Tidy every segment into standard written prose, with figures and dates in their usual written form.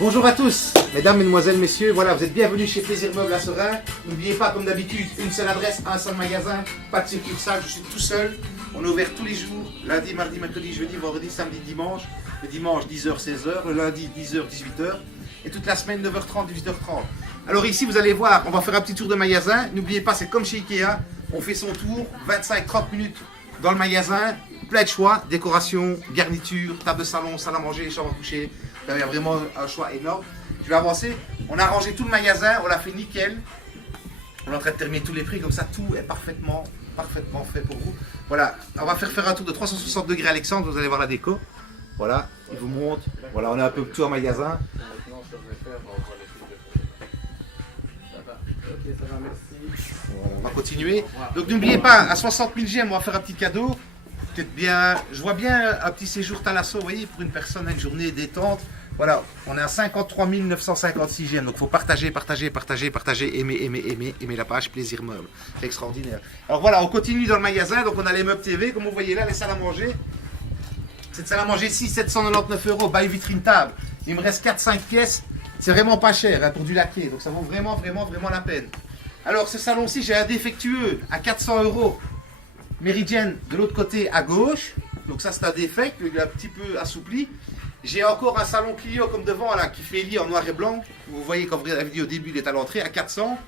Bonjour à tous, mesdames, mesdemoiselles, messieurs, voilà, vous êtes bienvenus chez Plaisir Meubles à Serein. N'oubliez pas, comme d'habitude, une seule adresse, un seul magasin, pas de succursale, je suis tout seul. On est ouvert tous les jours, lundi, mardi, mercredi, jeudi, vendredi, samedi, dimanche. Le dimanche, 10h, 16h, le lundi, 10h, 18h. Et toute la semaine, 9h30, 18h30. Alors ici, vous allez voir, on va faire un petit tour de magasin. N'oubliez pas, c'est comme chez Ikea, on fait son tour, 25-30 minutes dans le magasin, plein de choix, décoration, garniture, table de salon, salle à manger, chambre à coucher. Il y a vraiment un choix énorme. Je vais avancer. On a rangé tout le magasin, on l'a fait nickel. On est en train de terminer tous les prix, comme ça tout est parfaitement fait pour vous. Voilà, on va faire un tour de 360 degrés Alexandre, vous allez voir la déco. Voilà, il vous montre. Voilà, on a un peu tout en magasin. Voilà, on va continuer. Donc n'oubliez pas, à 60 000 gemmes, on va faire un petit cadeau. Peut-être bien, je vois bien un petit séjour Thalasso, vous voyez, pour une personne, une journée détente. Voilà, on est à 53 956 gemmes, donc il faut partager, aimer la page Plaisir Meubles. C'est extraordinaire. Alors voilà, on continue dans le magasin, donc on a les meubles TV, comme vous voyez là, les salles à manger. Cette salle à manger ici, 799 €, by vitrine table. Il me reste 4-5 pièces, c'est vraiment pas cher hein, pour du laqué, donc ça vaut vraiment la peine. Alors ce salon-ci, j'ai un défectueux à 400 €, méridienne de l'autre côté à gauche, donc ça c'est un défect, il est un petit peu assoupli. J'ai encore un salon Clio comme devant là qui fait lit en noir et blanc. Vous voyez quand vous regardez la vidéo au début, il est à l'entrée à 400.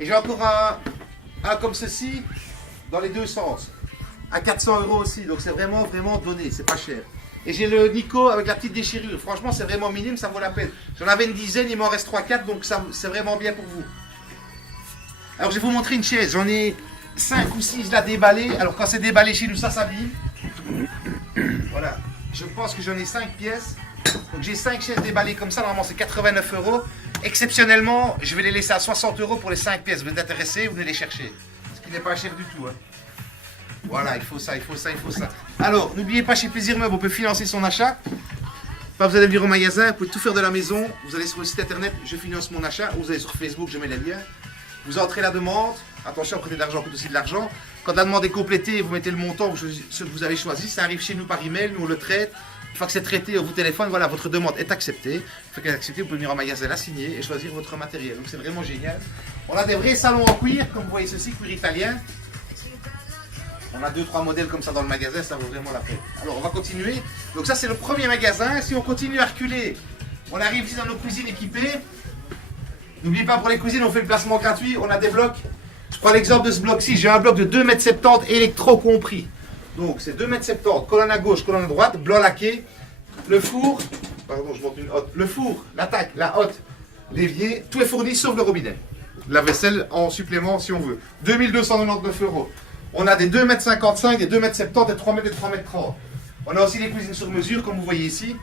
Et j'ai encore un comme ceci dans les deux sens à 400 € aussi. Donc c'est vraiment donné, c'est pas cher. Et j'ai le Nico avec la petite déchirure. Franchement, c'est vraiment minime, ça vaut la peine. J'en avais une dizaine, il m'en reste 3-4, donc c'est vraiment bien pour vous. Alors je vais vous montrer une chaise. J'en ai 5 ou 6 là déballées. Alors quand c'est déballé chez nous, ça s'abîme. Voilà. Je pense que j'en ai 5 pièces. Donc j'ai 5 chaises déballées comme ça. Normalement c'est 89 €. Exceptionnellement, je vais les laisser à 60 € pour les 5 pièces. Vous êtes intéressés, vous venez les chercher. Ce qui n'est pas cher du tout. Hein. Voilà, il faut ça. Alors, n'oubliez pas, chez Plaisir Meubles, on peut financer son achat. Pas besoin de venir au magasin, vous pouvez tout faire de la maison. Vous allez sur le site internet, je finance mon achat. Ou vous allez sur Facebook, je mets les liens. Vous entrez la demande. Attention, prêter de l'argent coûte aussi de l'argent. Quand la demande est complétée, vous mettez le montant que vous avez choisi. Ça arrive chez nous par email, nous on le traite. Une fois que c'est traité, on vous téléphone, voilà, votre demande est acceptée. Une fois qu'elle est acceptée, vous pouvez venir en magasin la signer et choisir votre matériel. Donc c'est vraiment génial. On a des vrais salons en cuir, comme vous voyez ceci, cuir italien. On a 2-3 modèles comme ça dans le magasin, ça vaut vraiment la peine. Alors on va continuer. Donc ça c'est le premier magasin. Si on continue à reculer, on arrive ici dans nos cuisines équipées. N'oubliez pas, pour les cuisines, on fait le placement gratuit. On a des blocs. Je prends l'exemple de ce bloc-ci. J'ai un bloc de 2,70 m électro compris. Donc c'est 2,70 m, colonne à gauche, colonne à droite, blanc laqué. Le four, pardon, je monte une hotte. Le four, l'attaque, la hotte, l'évier, tout est fourni sauf le robinet. La vaisselle en supplément si on veut. 2299 €. On a des 2,55 m, des 2,70 m, des 3 m, des 3,30 m. On a aussi les cuisines sur mesure, comme vous voyez ici.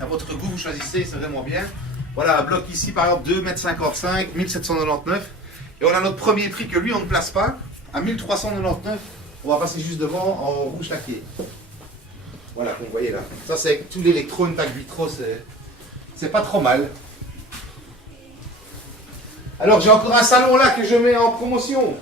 À votre goût, vous choisissez, c'est vraiment bien. Voilà, un bloc ici, par exemple, 2,55 m, 1799 €. Et on a notre premier prix que lui, on ne place pas, à 1399 €. On va passer juste devant en rouge laqué. Voilà, comme vous voyez là. Ça, c'est tout l'électro, une tac vitro, c'est pas trop mal. Alors, j'ai encore un salon là que je mets en promotion.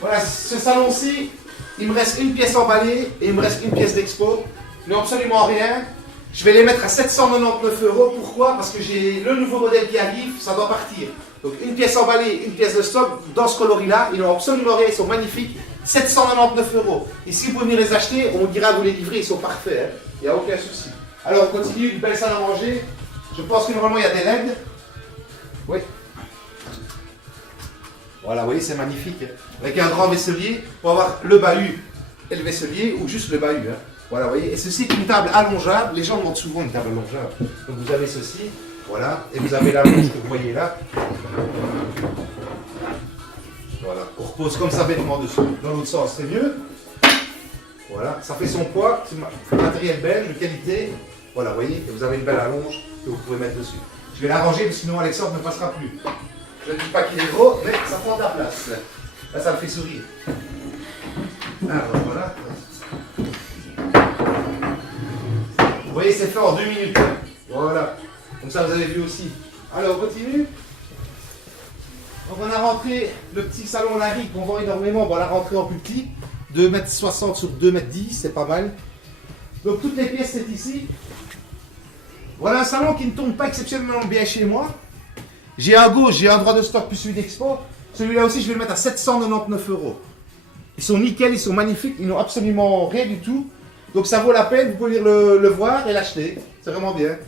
Voilà, ce salon-ci, il me reste une pièce emballée et il me reste une pièce d'expo. Non, absolument rien. Je vais les mettre à 799 €. Pourquoi? Parce que j'ai le nouveau modèle qui arrive, ça doit partir. Donc une pièce emballée, une pièce de stock, dans ce coloris-là, ils n'ont absolument rien, ils sont magnifiques. 799 €. Et si vous pouvez venir les acheter, on vous dira vous les livrer, ils sont parfaits. Hein. Il n'y a aucun souci. Alors on continue, une belle salle à manger. Je pense que normalement il y a des LED. Oui. Voilà, vous voyez, c'est magnifique. Avec un grand vaisselier pour avoir le bahut et le vaisselier, ou juste le bahut. Hein. Voilà, vous voyez, et ceci est une table allongeable. Les gens demandent souvent une table allongeable. Donc vous avez ceci, voilà, et vous avez la longe que vous voyez là. Voilà, on repose comme ça bêtement dessus. Dans l'autre sens, c'est mieux. Voilà, ça fait son poids, c'est matériel belge, de qualité. Voilà, vous voyez, et vous avez une belle allonge que vous pouvez mettre dessus. Je vais la ranger, sinon Alexandre ne passera plus. Je ne dis pas qu'il est gros, mais ça prend de la place. Là, ça me fait sourire. Alors voilà. Vous voyez, c'est fait en 2 minutes. Voilà. Comme ça, vous avez vu aussi. Alors, on continue. Donc, on a rentré le petit salon Larry qu'on vend énormément. Bon, on l'a rentré en plus petit. 2,60 m sur 2,10 m, c'est pas mal. Donc toutes les pièces, c'est ici. Voilà un salon qui ne tombe pas exceptionnellement bien chez moi. J'ai à gauche, j'ai un droit de stock plus celui d'expo. Celui-là aussi, je vais le mettre à 799 €. Ils sont nickel, ils sont magnifiques, ils n'ont absolument rien du tout. Donc ça vaut la peine, vous pouvez le voir et l'acheter. C'est vraiment bien.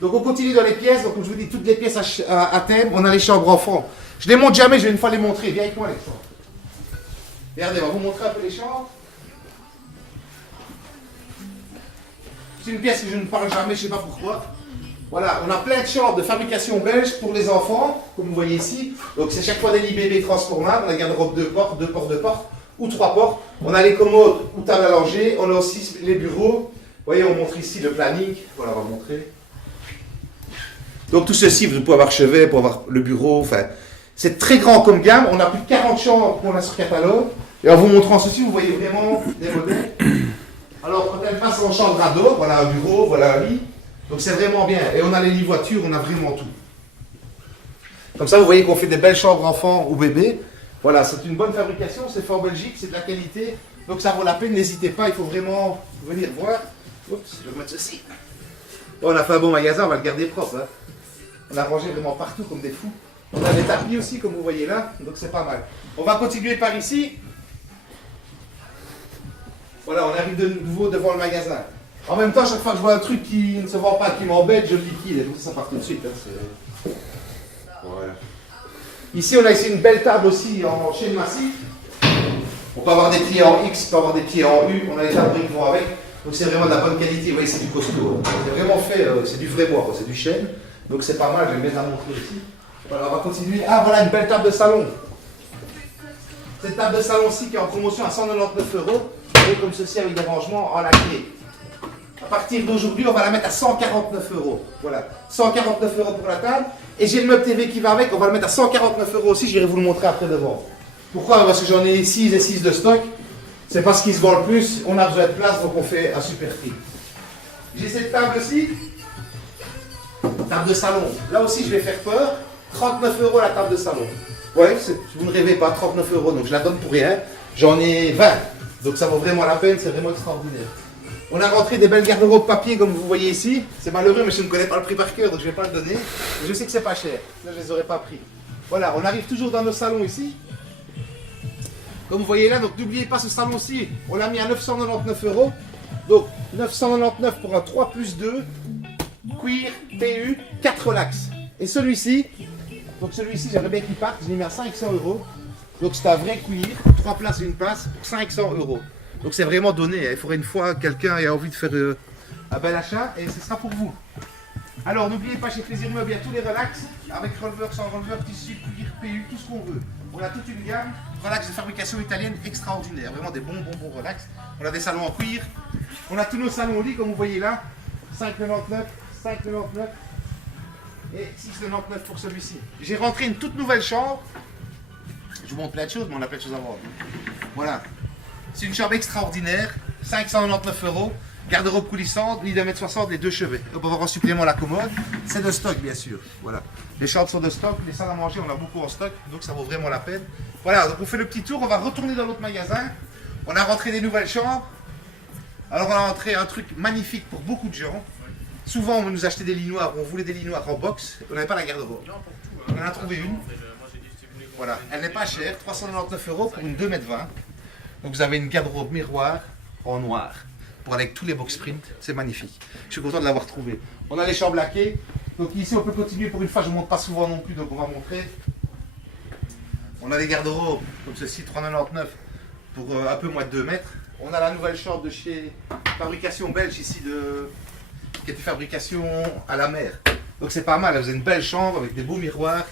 Donc on continue dans les pièces. Donc comme je vous dis, toutes les pièces à thème. On a les chambres enfants. Je les montre jamais, je vais une fois les montrer. Viens avec moi les chambres. Regardez, on va vous montrer un peu les chambres. C'est une pièce que je ne parle jamais, je ne sais pas pourquoi. Voilà, on a plein de chambres de fabrication belge pour les enfants, comme vous voyez ici. Donc c'est chaque fois des lits bébés transformables. On a garde-robe 2 portes, 2 portes, 2 portes, ou 3 portes. On a les commodes ou table à langer. On a aussi les bureaux. Vous voyez, on montre ici le planning. Voilà, on va montrer. Donc tout ceci, vous pouvez avoir chevet, pour avoir le bureau. Enfin, c'est très grand comme gamme. On a plus de 40 chambres qu'on a sur catalogue. Et en vous montrant ceci, vous voyez vraiment des modèles. Alors quand elle passe en chambre ado, voilà un bureau, voilà un lit. Donc c'est vraiment bien. Et on a les lits voitures, on a vraiment tout. Comme ça, vous voyez qu'on fait des belles chambres enfants ou bébés. Voilà, c'est une bonne fabrication, c'est fait en Belgique, c'est de la qualité. Donc ça vaut la peine, n'hésitez pas, il faut vraiment venir voir. Oups, je vais remettre ceci. Bon, on a fait un bon magasin, on va le garder propre. Hein. On a rangé vraiment partout comme des fous. On a des tapis aussi, comme vous voyez là, donc c'est pas mal. On va continuer par ici. Voilà, on arrive de nouveau devant le magasin. En même temps, chaque fois que je vois un truc qui ne se vend pas, qui m'embête, je le liquide. Et donc ça part tout de suite. Hein, voilà. Ici, on a ici une belle table aussi en chaîne massif. On peut avoir des pieds en X, on peut avoir des pieds en U. On a les tables qui vont avec. Donc c'est vraiment de la bonne qualité. Vous voyez, c'est du costaud. C'est vraiment fait, c'est du vrai bois, c'est du chêne. Donc c'est pas mal, je vais bien la montrer ici. Voilà, on va continuer. Ah, voilà une belle table de salon. Cette table de salon-ci qui est en promotion à 199 €. Et comme ceci avec des rangements en lacré. À partir d'aujourd'hui, on va la mettre à 149 €. Voilà, 149 € pour la table. Et j'ai le meuble TV qui va avec, on va le mettre à 149 € aussi, j'irai vous le montrer après devant. Pourquoi? Parce que j'en ai 6 et 6 de stock. C'est parce qu'il se vend le plus, on a besoin de place, donc on fait un super prix. J'ai cette table-ci, table de salon. Là aussi, je vais faire peur. 39 € la table de salon. Ouais, vous ne rêvez pas, 39 €, donc je la donne pour rien. J'en ai 20, donc ça vaut vraiment la peine, c'est vraiment extraordinaire. On a rentré des belles garde-robes papier comme vous voyez ici. C'est malheureux, mais je ne connais pas le prix par cœur, donc je ne vais pas le donner. Mais je sais que c'est pas cher. Là, je ne les aurais pas pris. Voilà, on arrive toujours dans nos salons ici. Comme vous voyez là, donc n'oubliez pas ce salon-ci. On l'a mis à 999 €. Donc 999 pour un 3+2, cuir, PU, 4 relax. Et celui-ci, j'aimerais bien qu'il parte, je l'ai mis à 500 €. Donc c'est un vrai cuir, 3 places et une place pour 500 €. Donc c'est vraiment donné, il faudrait une fois quelqu'un ait envie de faire un bel achat et ce sera pour vous. Alors n'oubliez pas, chez Plaisir Meuble, il y a tous les relax, avec releveur, sans releveur, tissu, cuir, PU, tout ce qu'on veut. On a toute une gamme, relax de fabrication italienne extraordinaire, vraiment des bons relax. On a des salons en cuir, on a tous nos salons au lit comme vous voyez là, 5,99, 5,99 et 6,99 pour celui-ci. J'ai rentré une toute nouvelle chambre, je vous montre plein de choses, mais on a plein de choses à voir. Voilà. C'est une chambre extraordinaire, 599 €, garde-robe coulissante, lit d'1,60 m, les 2 chevets. On peut avoir en supplément la commode, c'est de stock bien sûr. Voilà. Les chambres sont de stock, les salles à manger on a beaucoup en stock, donc ça vaut vraiment la peine. Voilà, donc on fait le petit tour, on va retourner dans l'autre magasin. On a rentré des nouvelles chambres. Alors on a rentré un truc magnifique pour beaucoup de gens. Souvent on nous achetait des lits noirs, on voulait des lits noirs en box, on n'avait pas la garde-robe. On en a trouvé une. Voilà, elle n'est pas chère, 399 € pour une 2,20 m. Donc vous avez une garde-robe miroir en noir pour aller avec tous les box print, c'est magnifique. Je suis content de l'avoir trouvé. On a les chambres laquées, donc ici on peut continuer pour une fois, je ne montre pas souvent non plus, donc on va montrer. On a des garde-robes comme ceci, 3,99 € pour un peu moins de 2 mètres. On a la nouvelle chambre de chez Fabrication Belge ici, qui était fabrication à la mer. Donc c'est pas mal, vous avez une belle chambre avec des beaux miroirs.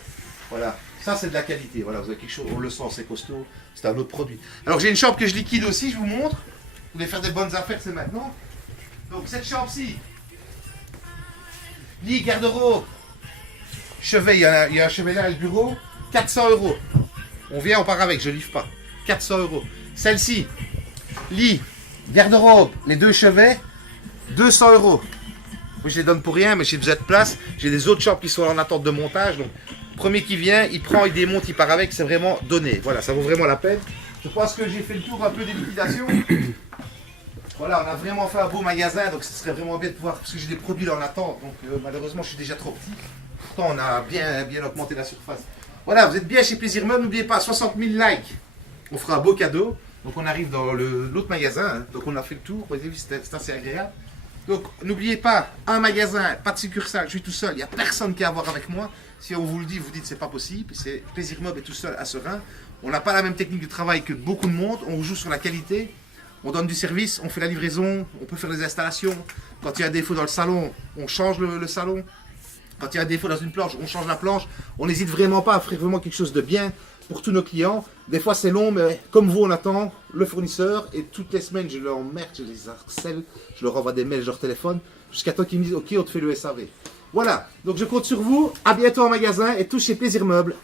Voilà. Ça, c'est de la qualité. Voilà, vous avez quelque chose, on le sent, c'est costaud. C'est un autre produit. Alors, j'ai une chambre que je liquide aussi, je vous montre. Vous voulez faire des bonnes affaires, c'est maintenant. Donc, cette chambre-ci, lit, garde-robe, chevet, il y a un chevet là, le bureau, 400 €. On vient, on part avec, je ne livre pas. 400 €. Celle-ci, lit, garde-robe, les 2 chevets, 200 €. Moi, je les donne pour rien, mais j'ai besoin de place. J'ai des autres chambres qui sont en attente de montage, donc premier qui vient, il prend, il démonte, il part avec, c'est vraiment donné. Voilà, ça vaut vraiment la peine. Je pense que j'ai fait le tour un peu des liquidations. Voilà, on a vraiment fait un beau magasin, donc ce serait vraiment bien de pouvoir, parce que j'ai des produits là en attente, donc malheureusement je suis déjà trop petit. Pourtant on a bien augmenté la surface. Voilà, vous êtes bien chez Plaisir Meuble, n'oubliez pas, 60 000 likes, on fera un beau cadeau. Donc on arrive dans l'autre magasin, hein. Donc on a fait le tour, vous avez vu, c'est assez agréable. Donc n'oubliez pas, un magasin, pas de succursale, je suis tout seul, il n'y a personne qui a à voir avec moi. Si on vous le dit, vous dites c'est pas possible, c'est Plaisir Meuble est tout seul à Serein. On n'a pas la même technique de travail que beaucoup de monde, on joue sur la qualité. On donne du service, on fait la livraison, on peut faire des installations. Quand il y a un défaut dans le salon, on change le salon. Quand il y a un défaut dans une planche, on change la planche. On n'hésite vraiment pas à faire vraiment quelque chose de bien pour tous nos clients. Des fois c'est long, mais comme vous, on attend le fournisseur. Et toutes les semaines, je leur emmerde, je les harcèle, je leur envoie des mails, je leur téléphone, jusqu'à temps qu'ils me disent « Ok, on te fait le SAV ». Voilà, donc je compte sur vous. À bientôt en magasin et tous chez Plaisir Meuble.